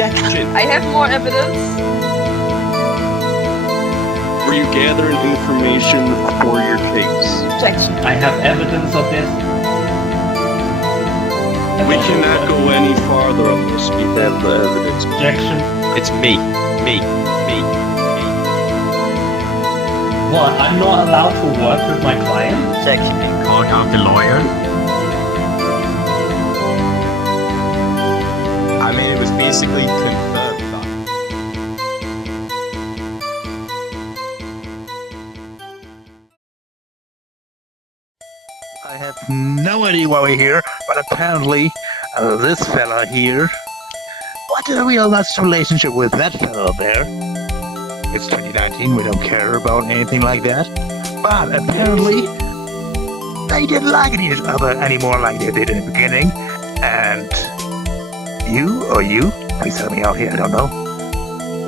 Objection. I have more evidence. Were you gathering information for your case? Objection. I have evidence of this. We cannot go any farther unless we have the evidence. Objection. It's me. What? I'm not allowed to work with my client? Objection. Calling out the lawyer. I mean, it was basically confirmed. I have no idea why we're here, but apparently this fella here. What a real nice relationship with that fella there. It's 2019, we don't care about anything like that. But apparently they didn't like each other anymore like they did in the beginning. And you, please help me out here, I don't know,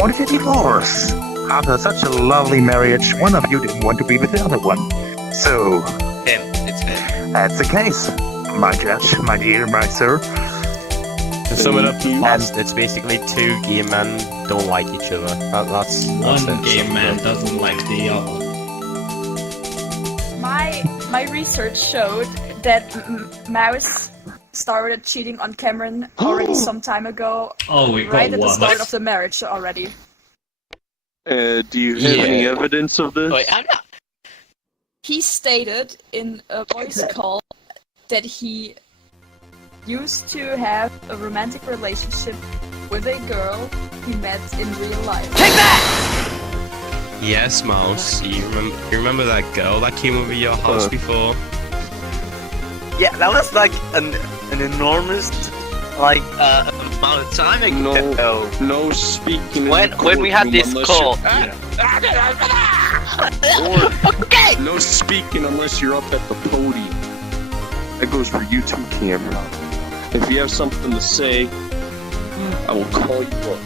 wanted to divorce. After such a lovely marriage, one of you didn't want to be with the other one. So, It's him. that's the case, my judge, my dear, my sir. To sum it up fast, it's basically two gay men don't like each other. That's One it. gay man doesn't like the other. My research showed that Mouse started cheating on Cameron already some time ago. Oh, we got right at the one. start of the marriage already. Do you have any evidence of this? Wait, I'm not. He stated in a voice call that he used to have a romantic relationship with a girl he met in real life. Take that! Yes, Mouse. You remember that girl that came over your house before? Yeah, that was like an enormous amount of time ago. No speaking. When we had this call. Okay. No speaking unless you're up at the podium. That goes for you too, Cameron. If you have something to say, I will call you up.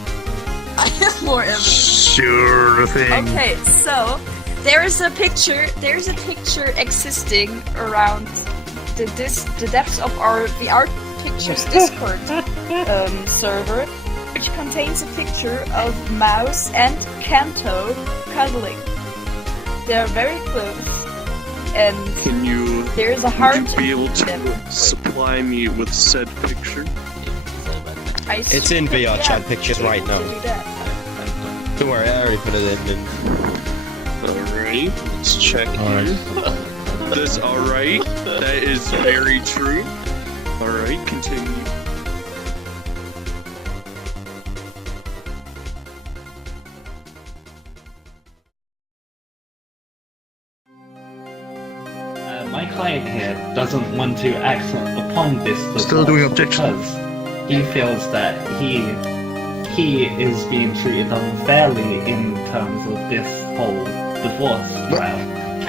I have more evidence. Sure thing. Okay, so there's a picture existing around the depths of our VR Pictures Discord server, which contains a picture of Mouse and Kanto cuddling. They're very close, and there's a heart. Would you be able to supply me with said picture? It's in VRChat pictures right now. Don't worry, I already put it in. Alright, let's check here. This alright? That is very true. Alright, continue. My client here doesn't want to act upon this. Still doing objection. Because he feels that he is being treated unfairly in terms of this whole divorce trial.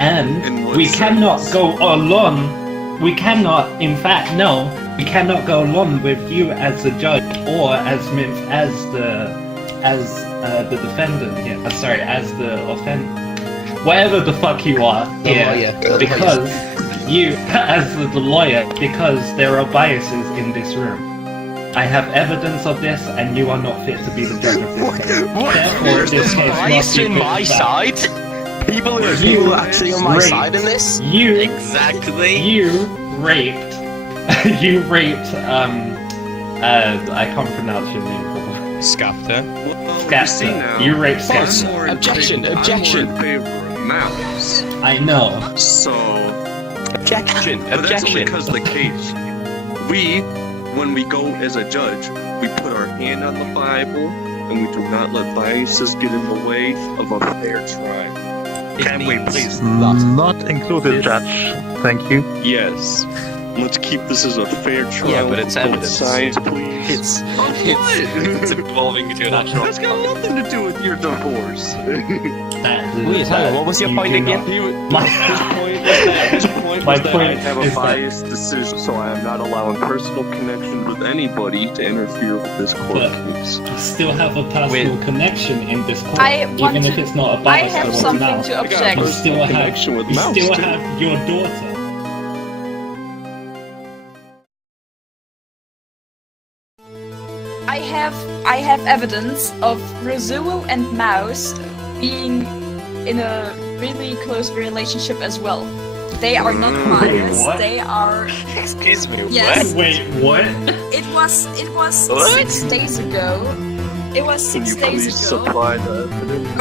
And we cannot go along. We cannot, in fact, no, we cannot go along with you as the judge or as the defendant here. Sorry, as the offender. Whatever the fuck you are here, because you, as the lawyer, because there are biases in this room. I have evidence of this, and you are not fit to be the judge of this case. Therefore, this case must be on my side? People are actually on my side in this? Exactly. You raped, I can't pronounce your name properly. Skafter. Skafter. You raped Skafter. Objection. I'm more in favor of Mouse. I know. So... Objection. But that's only because of the case. When we go as a judge, we put our hand on the Bible, and we do not let biases get in the way of a fair trial. Can we please not include the judge? Thank you. Yes. Let's keep this as a fair trial. Yeah, but it's for both evidence. sides, please. It's evolving into an actual. That's got nothing to do with your divorce. Wait, hang on, what was your point again? His point was that I have a is biased decision, so I am not allowing personal connection with anybody to interfere with this court case. You still have a personal connection in this court, want even if to- it's not a I bias have towards something Mouse. to I got a object. You personal still have, connection with you Mouse, still too. have your daughter. I have evidence of Razuo and Mouse being in a really close relationship as well. They are not biased. what? They are. Excuse me, Yes. Wait, what? It was What? 6 days ago. It was Can 6 you days please ago. supply the evidence?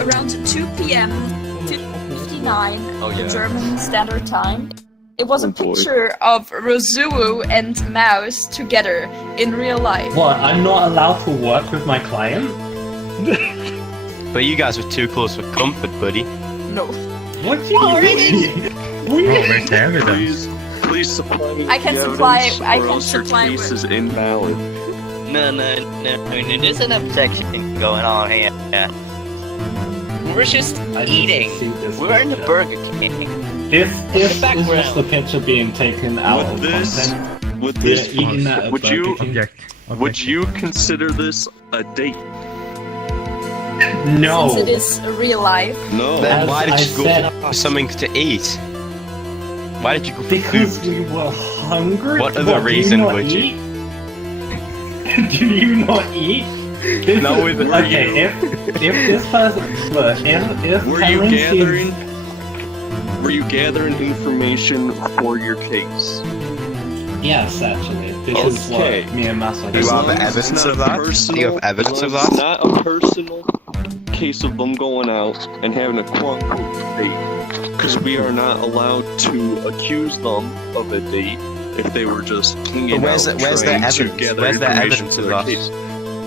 Around 2 p.m. 59 Oh, yeah. German Standard Time. It was a Oh, boy. picture of Razuo and Mouse together in real life. What? I'm not allowed to work with my client? But you guys were too close for comfort, buddy. No. What do you mean? Where's the evidence? Please supply me with I can the supply- evidence, I or can else your supply case with- is invalid. No, there's an objection going on here. We're just I need to eating. see this We're in the picture. Burger King. This is background. just the picture being taken out With of this, content. with We're this, eating at a would Burger you King. would you consider this a date? No. Since it is real life. No. Then As why did I you go said- for something to eat? Why did you go for Because food? we were hungry. What other do reason not would you? eat? Do you not eat? This No, is- with- okay. If this person, look, if Were you Karen gathering? seems- Were you gathering information for your case? Yes, actually, this Okay. is what me and Masa Do you As have long as evidence it's not of that? personal- Do you have evidence as of long as that? It's not a personal case of them going out and having a quote-unquote date, because we are not allowed to accuse them of a date if they were just hanging But where's out the- where's the trying to evidence? gather Where's the information evidence for of their that? case.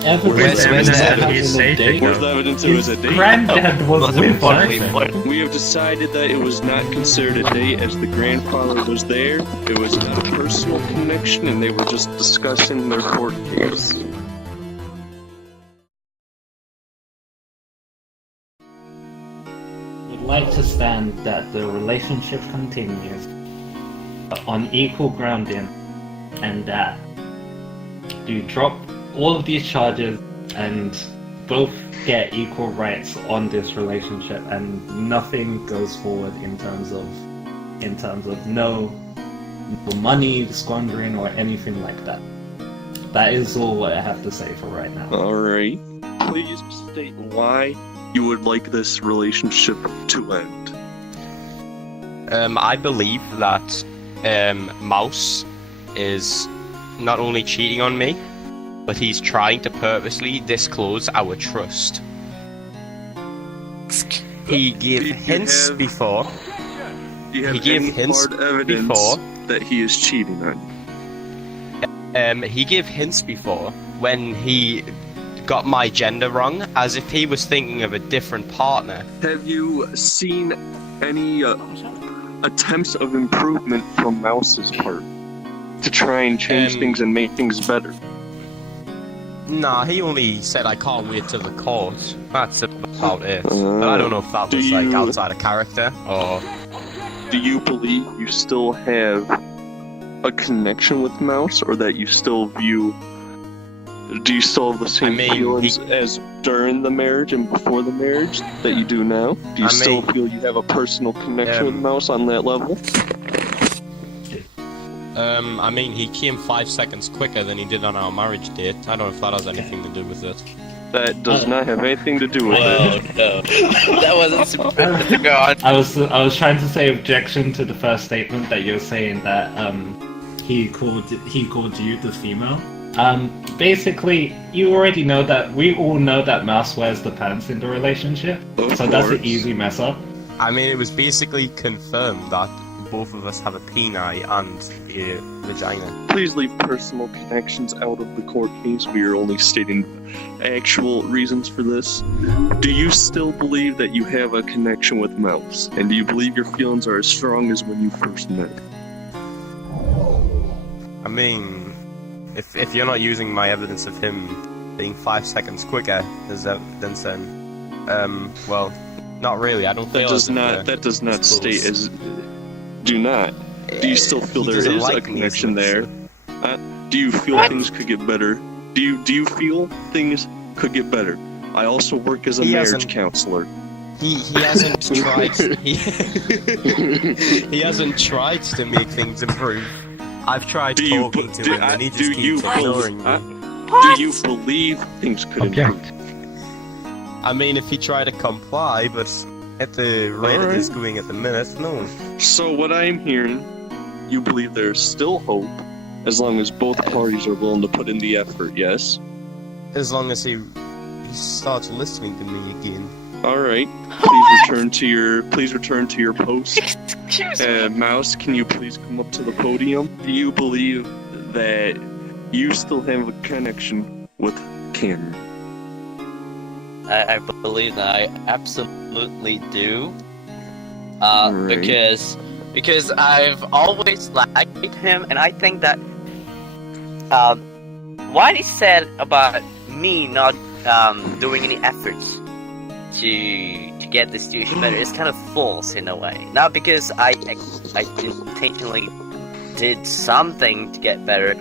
Where's the evidence that he's dating? Where's the evidence it was His a date? granddad was with Importantly, her. what? We have decided that it was not considered a date as the grandfather was there. It was not a personal connection and they were just discussing their court case. Would like to stand that the relationship continues on equal grounding, and that you drop all of these charges and both get equal rights on this relationship, and nothing goes forward in terms of no money squandering or anything like that. That is all what I have to say for right now. Alright. Please state why you would like this relationship to end. I believe that Mouse is not only cheating on me, but he's trying to purposely disclose our trust. He gave You hints have- before. Do you have He gave any hints hard evidence before. that he is cheating on you? He gave hints before when he got my gender wrong, as if he was thinking of a different partner. Have you seen any attempts of improvement from Mouse's part to try and change things and make things better? Nah, he only said I can't wait till the court. That's about it. But I don't know if that Do was like you- outside of character or. Do you believe you still have a connection with Mouse, or that you still view? Do you still have the same I mean, feelings as during the marriage and before the marriage that you do now? Do you I still mean, feel you have a personal connection with Mouse on that level? I mean, he came 5 seconds quicker than he did on our marriage date. I don't know if that has anything to do with it. That does not have anything to do with it. No. That wasn't supposed to go on. I was trying to say objection to the first statement that you're saying that he called you the female. Basically, you already know that we all know that Mouse wears the pants in the relationship, Of so that's an course. easy mess up. I mean, it was basically confirmed that both of us have a peni and a vagina. Please leave personal connections out of the court case. We are only stating actual reasons for this. Do you still believe that you have a connection with Mouse? And do you believe your feelings are as strong as when you first met? I mean, if you're not using my evidence of him being 5 seconds quicker as evidence, then well, not really. I don't feel that does not state as. Do not. Do you still feel there is a connection there? Do you feel things could get better? Do you feel things could get better? I also work as a marriage counselor. He hasn't tried. He hasn't tried to make things improve. I've tried talking to him, and he just keeps ignoring me. Do you believe things could improve? I mean, if he tried to comply, but at the rate it is going at the minute, no. So what I'm hearing, you believe there's still hope, as long as both parties are willing to put in the effort, yes? As long as he starts listening to me again. All right. Please return to your post. Mouse, can you please come up to the podium? Do you believe that you still have a connection with Cameron? I believe that I absolutely do. Right. Because I've always liked him, and I think that what he said about me not doing any efforts to get the situation better is kind of false in a way. Not because I intentionally did something to get better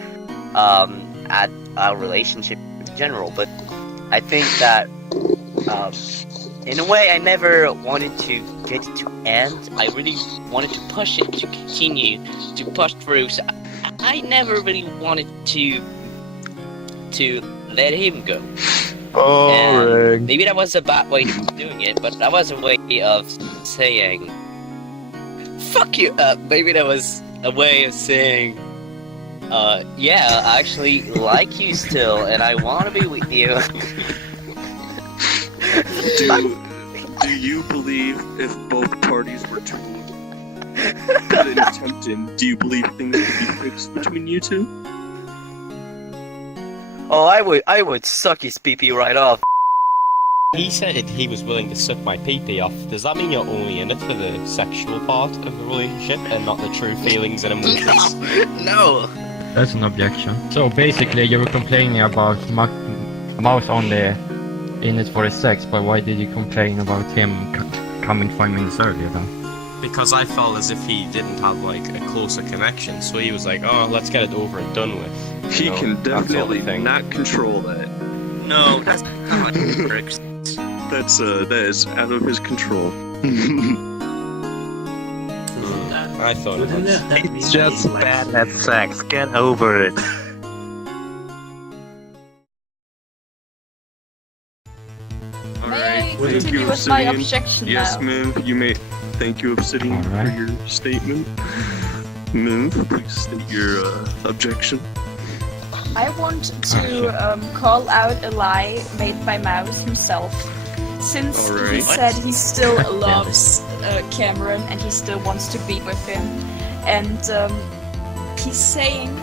at our relationship in general, but I think that in a way I never wanted to get it to end. I really wanted to push it to continue to push through. So I never really wanted to let him go. And maybe that was a bad way of doing it, but that was a way of saying fuck you up. Maybe that was a way of saying yeah, I actually like you still, and I want to be with you. Do you believe if both parties were to put an attempt in, do you believe things would be fixed between you two? Oh, I would suck his pee-pee right off. He said he was willing to suck my pee-pee off. Does that mean you're only in it for the sexual part of the relationship and not the true feelings and emotions? No. That's an objection. So basically, you were complaining about Mouse only in it for the sex, but why did you complain about him coming 5 minutes earlier then? Because I felt as if he didn't have like a closer connection, so he was like, "Oh, let's get it over and done with." He can definitely not control that. No, that's not how it works. That is out of his control. I thought it was. It's just bad at sex. Get over it. May I Thank you, continue with my Obsidian. objection Yes, now? ma'am. You may. Thank you, Obsidian, Alright. for your statement. Ma'am, please state your objection. I want to call out a lie made by Mouse himself. Since he Alright. said he still loves Cameron and he still wants to be with him, and he's saying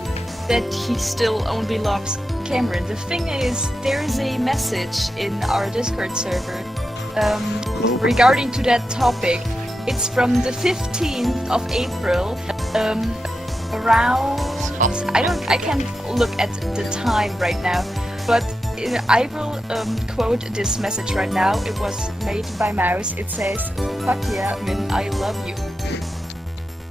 that he still only loves Cameron. The thing is, there is a message in our Discord server regarding to that topic. It's from the 15th of April, around... I can't look at the time right now, but I will quote this message right now. It was made by Mouse. It says, "Fuck yeah, Min, I love you."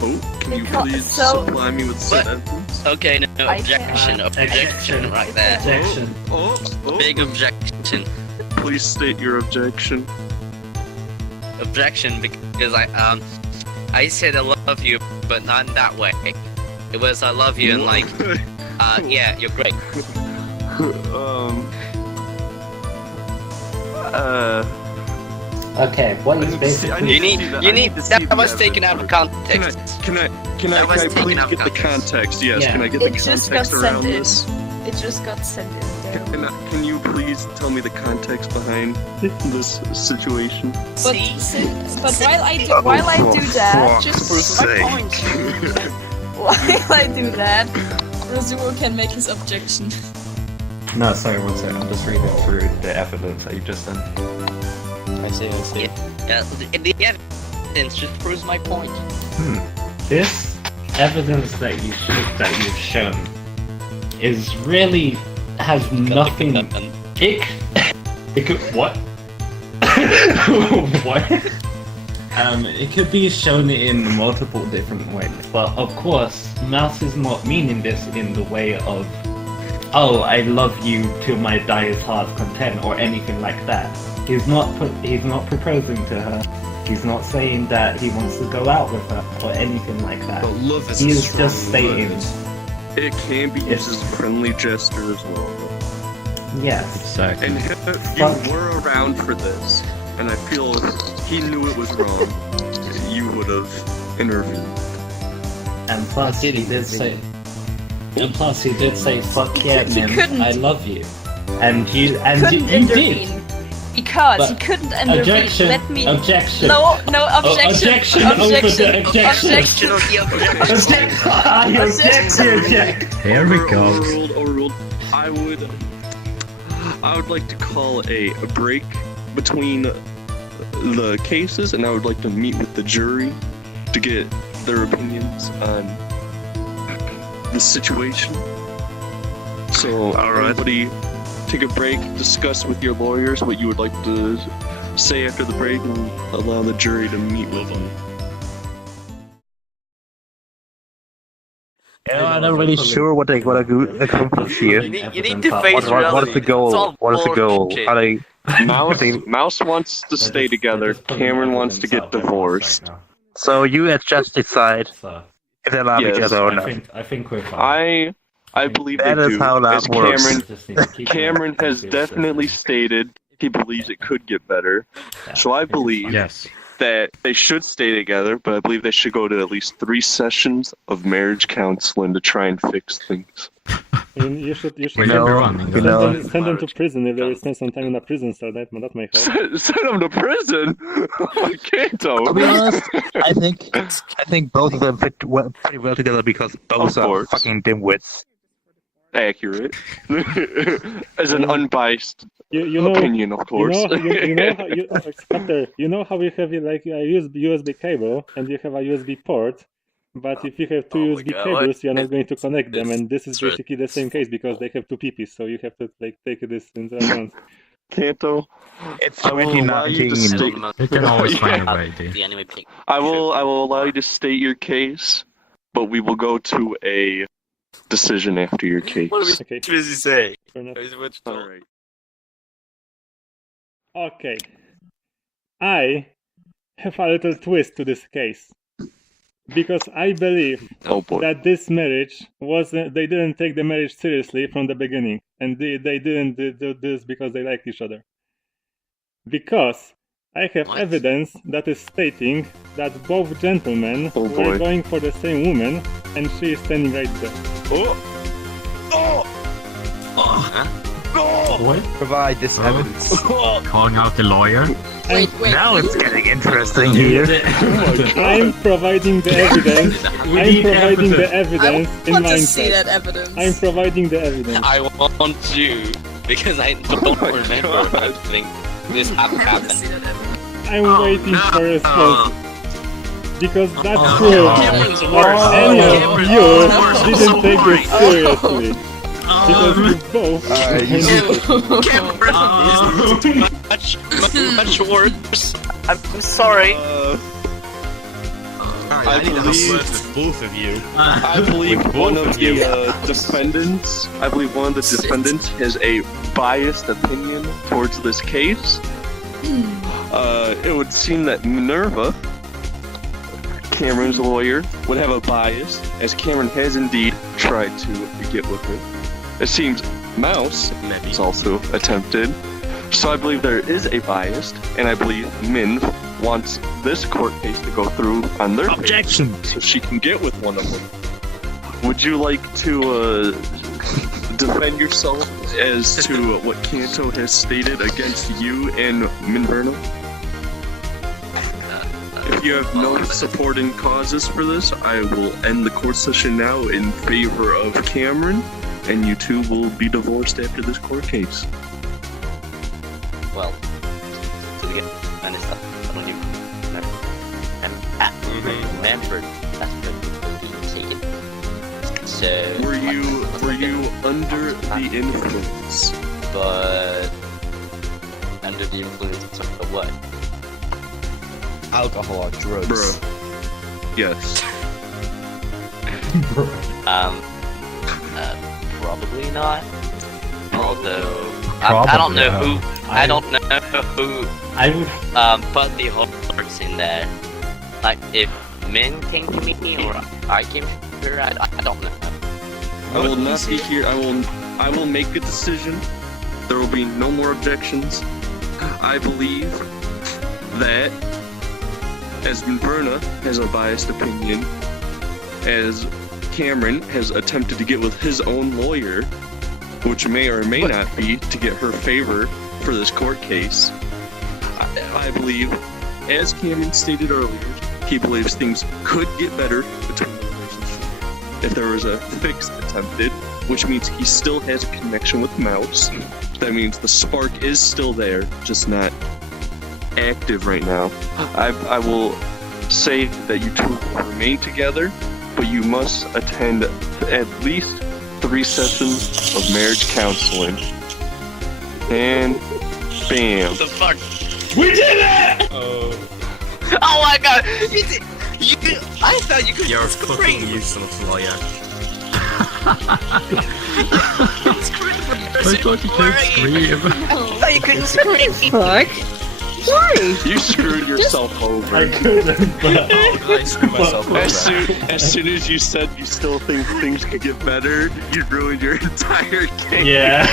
Oh, can you Because- please so- supply me with What? sentence? Okay, no, I objection, objection, right there. Objection. Oh, Big objection. please state your objection. Objection, because I said I love you, but not in that way. It was I love you and like, yeah, you're great. Okay, what is basically... You need that was taken out of context. Can I That was please taken out get of the context. context? Yes, Yeah. can I get the It just got context sent around in. this? It just got sent in there. Can you please tell me the context behind this situation? But while I do that, Just just for my point. While I do that, Razuo can make his objection. No, sorry, one second. I'm just reading through the evidence that you just sent. I see. The evidence just proves my point. This evidence that you've shown is really has nothing. It could what? What? It could be shown in multiple different ways, but of course, Mouse is not meaning this in the way of, oh, I love you till my diest heart's content or anything like that. He's not proposing to her. He's not saying that he wants to go out with her or anything like that. But love is He's just stating. It can be used as a friendly gesture as well. Yes. Exactly. And if you were around for this, and I feel if he knew it was wrong, you would have intervened. And plus, he did say. "Fuck yeah, He man, couldn't. I love you," and you Couldn't did. intervene. Because But he couldn't intervene. Objection. Let me. Objection. No, objection. Objection over the objection. Objection or the objection. Objection. Here we go. Overruled. I would like to call a break between the cases, and I would like to meet with the jury to get their opinions on the situation. So, everybody, take a break, discuss with your lawyers what you would like to say after the break, and allow the jury to meet with them. I'm not really sure what they want to accomplish here. You need to face reality. What is the goal? What is the goal? Are they? Mouse wants to stay together. Cameron wants to get divorced. So you just decide So, if they love each Yes. other or not. I think we're fine. I believe That they is do. how that As works. Cameron has definitely stated he believes it could get better. So I believe Yes. that they should stay together, but I believe they should go to at least 3 sessions of marriage counseling to try and fix things. You should We You know, running. you know. send them to prison if they spend some time in a prison cell. That may help. Send him to prison? I can't, To though. be honest, I think both of them fit pretty well together because both Of are course. fucking dimwits. Accurate. As an unbiased You know, opinion, of course. you know how you have like a USB cable and you have a USB port, but if you have two USB cables, you are not going to connect them, and this is basically the same case because they have two peepees, so you have to like take this into account. Kanto, It's I will allow you to 2019. state. You can always find a way, dude. The anime pick. I will allow you to state your case, but we will go to a decision after your case. What are we Okay, busy say? fair enough. All right. Okay, I have a little twist to this case because I believe Oh boy. that this marriage wasn't. They didn't take the marriage seriously from the beginning, and they didn't do this because they liked each other. Because I have What? evidence that is stating that both gentlemen Oh, were boy. going for the same woman, and she is standing right there. Oh! Oh! What? Provide this Oh. evidence. Calling out the lawyer. Wait. Now it's getting interesting here. I'm providing the evidence. I'm need providing the I evidence in want my to see insight. that evidence. I'm providing the evidence. I want you because I don't remember. I think this I want to happened. see that evidence. I'm waiting for a response. Because that Oh, proves Cameron's that worse. any of Cameron's you worse. didn't take this seriously. Because you both Much worse. I'm sorry. I believe both of you. I believe one of the defendants. I believe one of the defendants has a biased opinion towards this case. It would seem that Minerva, Cameron's lawyer, would have a bias, as Cameron has indeed tried to get with her. It seems Mouse is also attempted. So I believe there is a bias, and I believe Min wants this court case to go through on their Objection. so she can get with one of them. Would you like to defend yourself as to what Kanto has stated against you and Minverno? If you have no supporting causes for this, I will end the court session now in favor of Cameron, and you two will be divorced after this court case. Well, to begin, I don't even remember that's being taken. So were you under the influence? But under the influence of what? Alcohol or drugs? Bruh. Yes. Probably not. Although Probably I don't know not. who. I don't know who I would. put the horse in there. Like if Min came to me or I came to her, I don't know. I will not be here. I will make a decision. There will be no more objections. I believe that as Minverna has a biased opinion, as Cameron has attempted to get with his own lawyer, which may or may not be to get her favor for this court case, I believe, as Cameron stated earlier, he believes things could get better between the relationship if there was a fix attempted, which means he still has a connection with Mouse. That means the spark is still there, just not active right now. I will say that you two will remain together, but you must attend at least 3 sessions of marriage counseling. And bam. What the fuck? We did it! Oh, Oh my god! You did. You could. I thought you could. you're a scream. fucking useless lawyer. I thought you could scream. I thought you couldn't scream. Fuck. Why? You screwed yourself over. I couldn't, but Oh, I screwed myself over. As soon as you said you still think things could get better, you ruined your entire game. yeah.